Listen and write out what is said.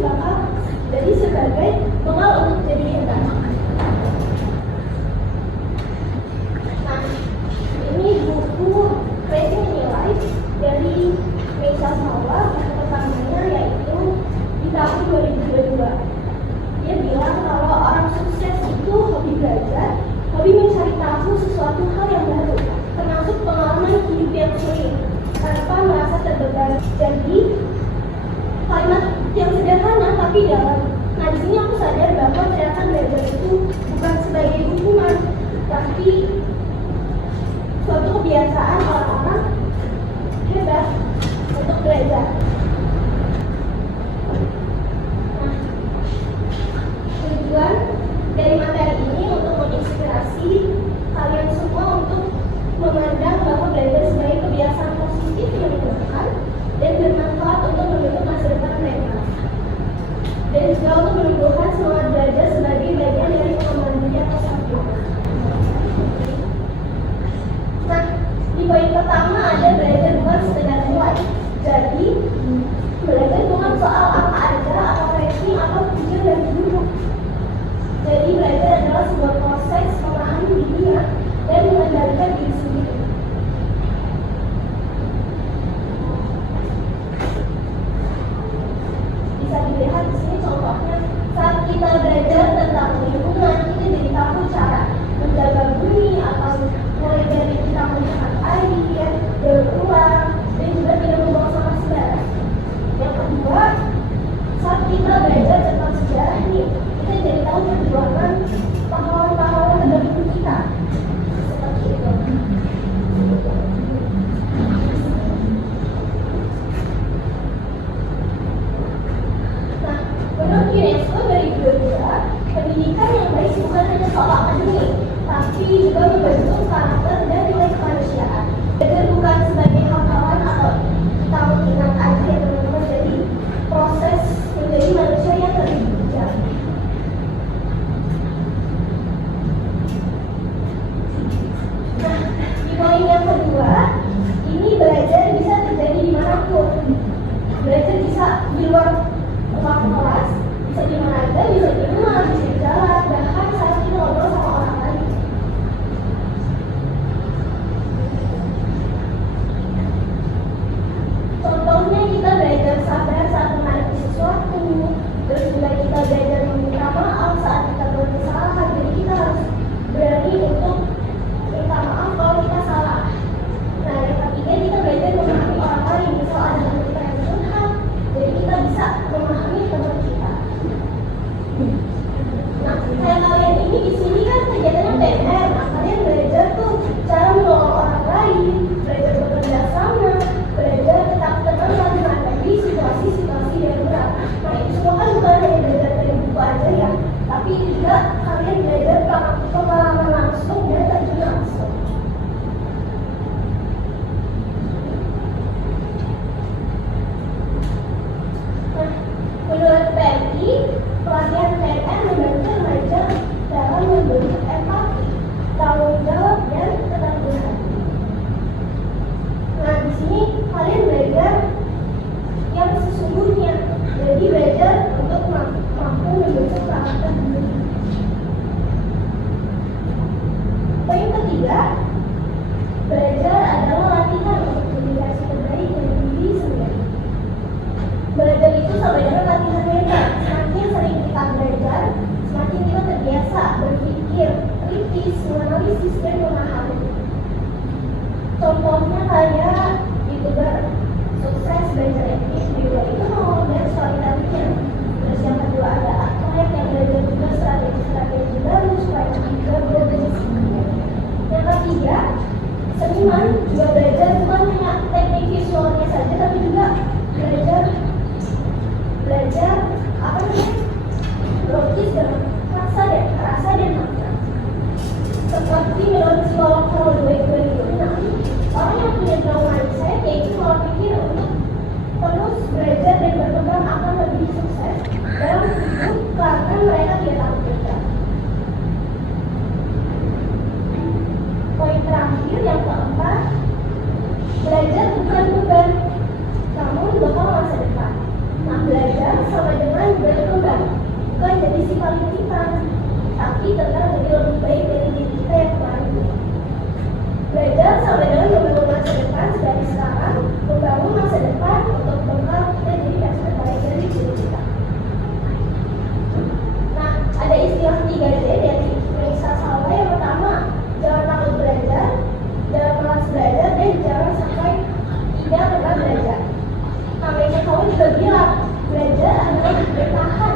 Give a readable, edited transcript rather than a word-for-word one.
bakal jadi sebagai bekal untuk jadi hebat. Nah, ini buku Raising Nilai dari Meisha Sawa, buku pertamanya yaitu di tahun 2022. Dia bilang kalau orang sukses itu hobi belajar, hobi mencari tahu sesuatu hal yang baru, termasuk pengalaman hidup yang sulit, tanpa merasa terbebani. Jadi, kalimat yang sederhana tapi dalam. Nah, di sini aku sadar bahwa ternyata belajar itu bukan sebagai hukuman, tapi suatu kebiasaan orang-orang hebat untuk belajar. Nah, tujuan dari materi ini untuk menginspirasi kalian semua untuk memandang bahwa belajar sebagai kebiasaan positif yang menyenangkan dan bermanfaat untuk membentuk masa depan mereka, dan juga untuk menumbuhkan semangat belajar sebagai bagian dari pengembangan diri atau self-development. Nah, di poin pertama ada belajar bukan sekedar nilai. Jadi, belajar bukan soal apa aja, apa ranking, apa tujuan dan guru. Jadi, belajar adalah sebuah proses memahami dunia dan mengendalikan diri sendiri. Bisa dilihat di sini contohnya, saat kita belajar tentang lingkungan, kita jadi tahu cara menjaga bumi, atau mulai dari kita menghemat air, berulang, dan juga tidak membuang sampah sembarangan. Yang kedua, saat kita belajar tentang sejarah ini, kita jadi tahu perjuangan pahlawan-pahlawan terdahulu kita. Seperti itu. Nah, menurut UNESCO 2022, pendidikan yang baik bukan hanya soal akademik, tapi juga membentuk karakter dan nilai kemanusiaan. Belajar bukan sebagai hafalan atau kita mengingat aja ya teman-teman, jadi proses menjadi manusia yang lebih bijak. Nah, di poin yang kedua, ini belajar bisa terjadi dimanapun. Belajar bisa di luar ruang kelas, bisa di mana aja, bisa di rumah, bisa di jalan, bahkan saat kita ngobrol sama orang lain. Contohnya kita belajar sabar saat menghadapi sesuatu, terus juga kita belajar meminta maaf saat kita berbuat kesalahan. Jadi kita harus berani untuk minta maaf kalau kita salah. Nah, yang ketiga kita belajar memahami orang lain. Misal ada teman kita yang curhat, jadi kita bisa memahami teman kita. Nah, kayak kalian ini di sini kan kegiatannya PR. Nah, kalian belajar tuh cara menolong orang lain, belajar bekerja sama, belajar tetap tenang saat menghadapi situasi-situasi darurat. Nah, itu semua kan bukan hanya belajar dari buku aja ya, tapi juga kalian belajar pengalaman langsung dan terjun langsung. Nah, menurut Peggy, pelatihan PNN membantu remaja dalam membentuk empati, tanggung jawab, dan ketangguhan hati. Nah, di sini kalian belajar yang sesungguhnya. Jadi belajar untuk mampu membentuk karakter diri. Poin ketiga, belajar adalah latihan untuk menjadi versi terbaik dari diri sendiri. Belajar itu sebenarnya latihan mental. Semakin sering kita belajar, belajar adalah bertahan